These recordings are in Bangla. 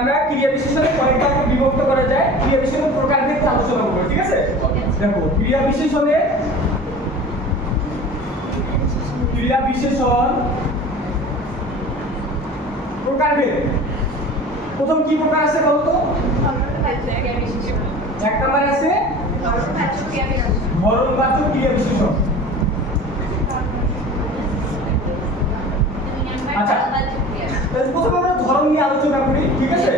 আমরা ক্রিয়া বিশেষণে কয়েকটা ভাগে বিভক্ত করা যায় ক্রিয়া বিশেষণের প্রকার ভেদ আলোচনা করব ঠিক আছে? দেখো ক্রিয়া বিশেষণে ক্রিয়া বিশেষণ প্রকার ভেদ প্রথম কি প্রকার আছে বলতো এক নম্বরে আছে ধরনবাচক ক্রিয়া বিশেষণ আচ্ছা। তাহলে প্রথমে আমরা ধরন নিয়ে আলোচনা করি ঠিক আছে?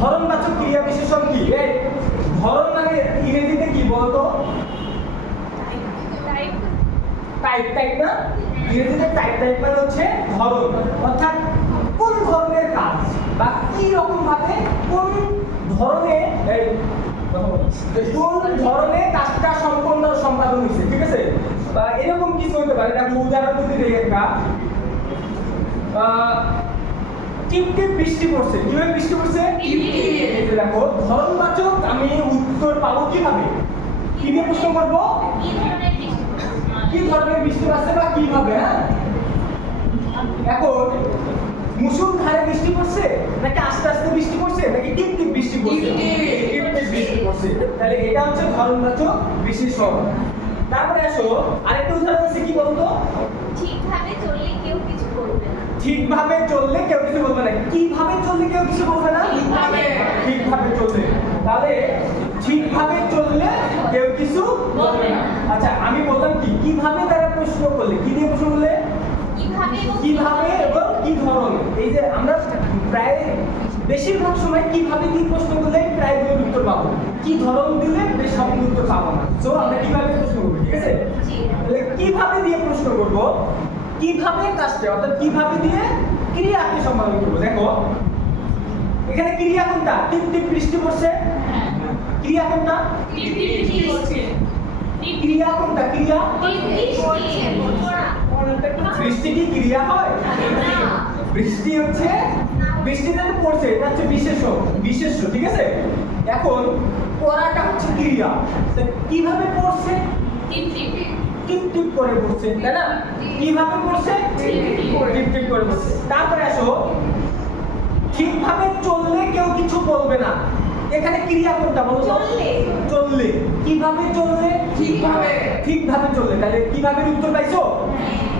ধরনবাচক ক্রিয়া বিশেষণ কি? ধরন মানে ইংরেজিতে কি বলতো? টাইপ টাইপ না? ইংরেজিতে টাইপ টাইপ মানে হচ্ছে ধরন। অর্থাৎ কোন ধরনের কাজ বা কি রকম ভাবে কোন ধরনের কোন ধরনের কাজটা সম্পন্ন সম্পাদন হয়েছে ঠিক আছে? বা এরকম কিছু হতে পারে। দেখো উদাহরণ যদি দিই একটা আহ, টিপ টিপ বৃষ্টি পড়ছে। কীভাবে বৃষ্টি পড়ছে? টিপ টিপ। এই দেখো ধরনবাচক আমি উত্তর পাবো কীভাবে? কি দিয়ে প্রশ্ন করব? কি ধরনের বৃষ্টি পড়ছে? বা কীভাবে হ্যাঁ? এখন মুসুলধারে বৃষ্টি পড়ছে নাকি আস্তে আস্তে বৃষ্টি পড়ছে নাকি টিপ টিপ বৃষ্টি পড়ছে? টিপ টিপ। বৃষ্টি পড়ছে। তাহলে এটা হচ্ছে ধরনবাচক বিশেষণ। তারপরে আসো আরেকটা উদাহরণ আছে কি বলতো? ঠিকভাবে চললে কেউ কিছু করবে না। ঠিকভাবে চললে কেউ কিছু বলবে না। কীভাবে চললে কেউ কিছু বলবে না? ঠিকভাবে। চললে তাহলে ঠিকভাবে চললে কেউ কিছু বলবে না। আচ্ছা আমি বললাম কি? কীভাবে তারা প্রশ্ন করলে? কি দিয়ে প্রশ্ন করলে? কীভাবে এবং কি ধরন এই যে আমরা প্রায় বেশিরভাগ সময় কীভাবে কি প্রশ্ন করলে প্রায়গুলোর উত্তর পাবো। কি ধরন দিলে বেশ সব উত্তর পাবো না। তো আমরা কীভাবে প্রশ্ন করব ঠিক আছে? তাহলে কীভাবে দিয়ে প্রশ্ন করব? কীভাবে কাজটা অর্থাৎ কীভাবে দিয়ে ক্রিয়াকে সম্পাদন করব? দেখো এখানে ক্রিয়া কোনটা? টিপ টিপ বৃষ্টি পড়ছে। ক্রিয়া কোনটা? ক্রিয়া কোনটা? ক্রিয়া? বৃষ্টি কি ক্রিয়া হয়? বৃষ্টি হচ্ছে বৃষ্টিতে তো পড়ছে এটা হচ্ছে বিশেষ বিশেষ ঠিক আছে? এখন পড়াটা হচ্ছে ক্রিয়া। তা কীভাবে পড়ছে? টিপ টিপ। করে পড়ছে তাই না? কীভাবে পড়ছে টিপ টিপ করে। টিপ টিপ করে পড়ছে তারপরে আসো ঠিকভাবে চললে কেউ কিছু বলবে না। এখানে ক্রিয়া কোনটা বলো চললে। চললে। কীভাবে চললে? ঠিকভাবে। ঠিকভাবে চললে। তাহলে কীভাবে উত্তর পাইছো?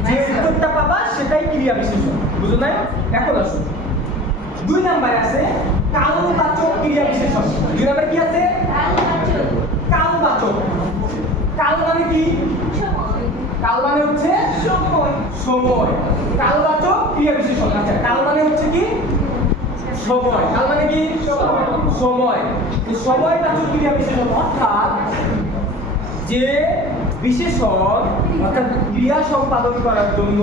যে উত্তরটা পাবা সেটাই ক্রিয়া বিশেষণ বুঝো না এখন আসো। দুই নাম্বারে আছে কালবাচক ক্রিয়া বিশেষণ দুই নাম্বারে কি আছে? কালবাচক কাল মানে কি? কাল মানে হচ্ছে সময়। সময়। কালবাচক ক্রিয়া বিশেষণ আচ্ছা কাল মানে হচ্ছে কি? সময়। কাল মানে কি? সময়। সময়। সময়বাচক ক্রিয়া বিশেষণ অর্থাৎ যে বিশেষণ অর্থাৎ ক্রিয়া সম্পাদন করার জন্য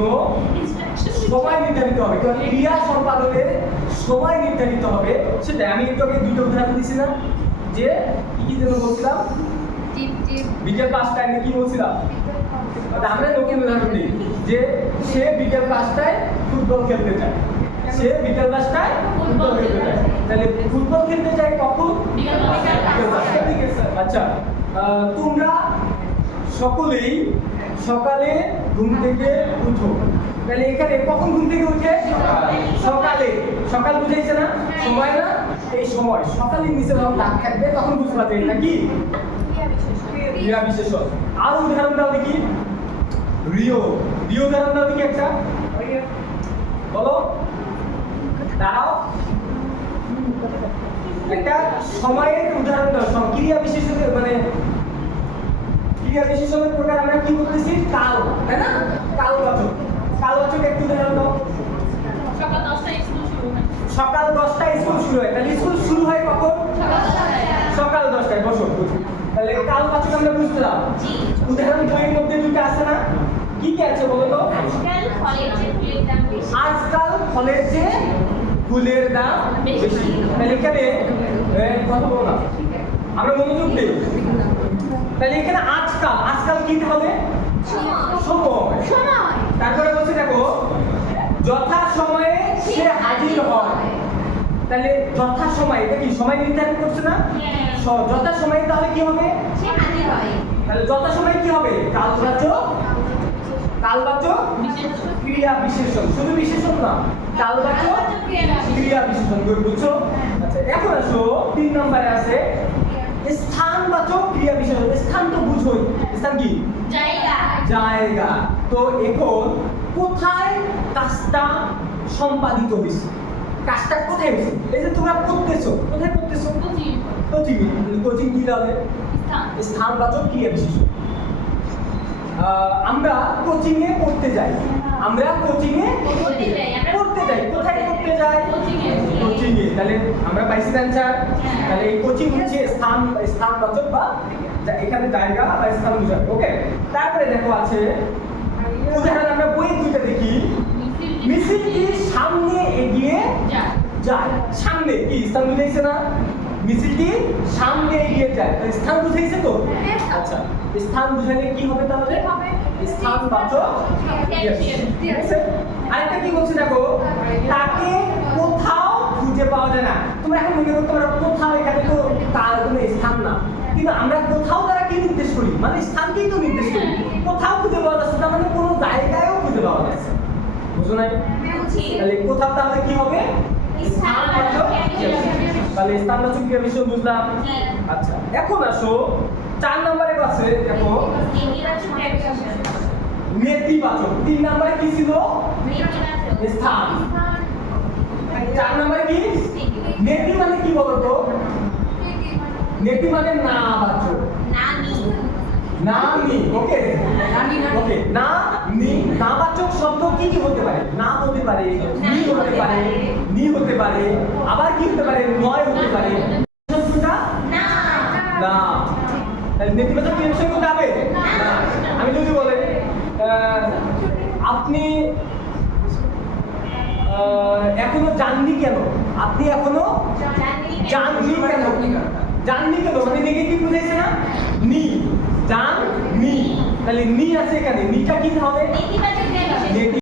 সময় নির্ধারিত হবে। কারণ ক্রিয়া সম্পাদনের সময় নির্ধারিত হবে। সেটা আমি একটু আগে দুটো উদাহরণ না যে কি কি যেন বলছিলাম? বিকেল পাঁচটায় আমি কি বলছিলাম? আচ্ছা, আমরা নতুন উদাহরণ দিই। যে সে বিকেল পাঁচটায় ফুটবল খেলতে চায় সে বিকেল পাঁচটায় ফুটবল খেলতে চায় তাহলে ফুটবল খেলতে চায় কখন? আচ্ছা আহ, তোমরা সকলেই সকালে ঘুম থেকে উঠো। তাহলে এখানে কখন ঘুম থেকে উঠে? সকালে। সকাল। বুঝাইছে না? সময় না? এই সময় সকালে নিচে যখন দাগ থাকবে তখন বুঝতে পারবে এটা ক্রিয়া বিশেষণ আর উদাহরণ দাও দেখি। রিও। রিও উদাহরণ দাও দেখি একটা। বলো। দাঁড়াও। একটা সময়ের উদাহরণ দাও ক্রিয়া বিশেষণের মানে ক্রিয়া বিশেষণের প্রকার আমরা কি বলতেছি? কাল তাই না? কালবাচক কালবাচক একটু উদাহরণ দাও সকাল দশটায় স্কুল শুরু হয় সকাল দশটায় স্কুল শুরু হয়। তাহলে স্কুল শুরু হয় কখন? সকাল দশটায় বসো। তাহলে কালবাচক আমরা বুঝলাম জি। উদাহরণ দুইয়ের মধ্যে দুটো আছে না? কি কি আছে বলো তো? আজকাল ফলের যে ফুলের দাম বেশি। তাহলে এখানে কথা বলো না। আমরা মনোযোগ দিই। তাহলে এখানে আজকাল আজকাল কি হবে সময়। তারপরে বলছে দেখো যথা সময়ে সে হাজির হয়। তাহলে যথা সময় এটা কি সময় নির্ধারণ করছে না? যথা সময়ে তাহলে কি হবে? হয়। তাহলে যথা সময় কি হবে? কালবাচক কালবাচক ক্রিয়া বিশেষণ। শুধু বিশেষণ না কালবাচক কালবাচক ক্রিয়া বিশেষণ। বুঝছ আচ্ছা এখন আসো তিন নম্বরে আছে। স্থানবাচক ক্রিয়া বিশেষণ স্থান তো বুঝোই স্থান কি? জায়গা। জায়গা। তো এখন কোথায় কাজটা সম্পাদিত হয়েছে কাজটা কোথায় হয়েছে এই যে তোমরা পড়তেছো কোথায় পড়তেছো? কোচিং কোচিং কি স্থান। স্থানবাচক ক্রিয়া বিশেষণ। আমরা কোচিং এ পড়তে যাই। আমরা কোচিং এ পড়তে যাই, আমরা পড়তে যাই। কোথায় পড়তে যাই? তাহলে আমরা পাইছি অ্যানসার হ্যাঁ। তাহলে এই কোচিং হচ্ছে স্থান স্থানবাচক বা এখানে জায়গা বা স্থান বোঝায় ওকে তারপরে দেখো আছে উদাহরণ আমরা বই দুইটা দেখি। মিছিলটি সামনে এগিয়ে যায়। সামনে কি? স্থান বুঝাইছে না? মিছিলটি সামনে এগিয়ে যায়? তো স্থান বুঝাইছে তো? আচ্ছা স্থান বুঝালে কি হবে তাহলে? স্থান বাচক। আরেকটা কি বলছে দেখো? তাকে খুঁজে পাওয়া যায় না। তোমরা এখন মনে করতে পারো কোথাও এখানে তো তার কোনো স্থান না। কিন্তু আমরা কোথাও দ্বারা কি নির্দেশ করি? মানে স্থানকেই তো নির্দেশ করি। কোথাও খুঁজে পাওয়া যাচ্ছে না মানে কোনো জায়গায়ও খুঁজে পাওয়া যাচ্ছে বুঝো নাই? তাহলে কোথাও তাহলে কি হবে। তাহলে স্থানবাচক ক্রিয়া বিশেষণ বুঝলাম? আচ্ছা এখন আসো। চার নম্বরে আছে দেখো। নেতিবাচক। তিন নম্বরে কি ছিল? স্থান। চার নম্বরে কি? নেতি মানে কি বলতো? নেতি মানে না নানি। না নি, ওকে? ওকে, না নি, না বাচক শব্দ কি কি হতে পারে? না হতে পারে, নি হতে পারে, নি হতে পারে, আবার কি হতে পারে? নয় হতে পারে। কোনটা না। না তাহলে নেতিবাচক বিষয় কোনটা হবে। আমি যদি বলে আপনি এখনও জাননি কেন? আপনি এখনও জাননি কেন? জাননি কেন? মানে নেগেটিভ বুঝাইছে না? নি। জান নি তাহলে নি আছে এখানে। নিটা কি হবে?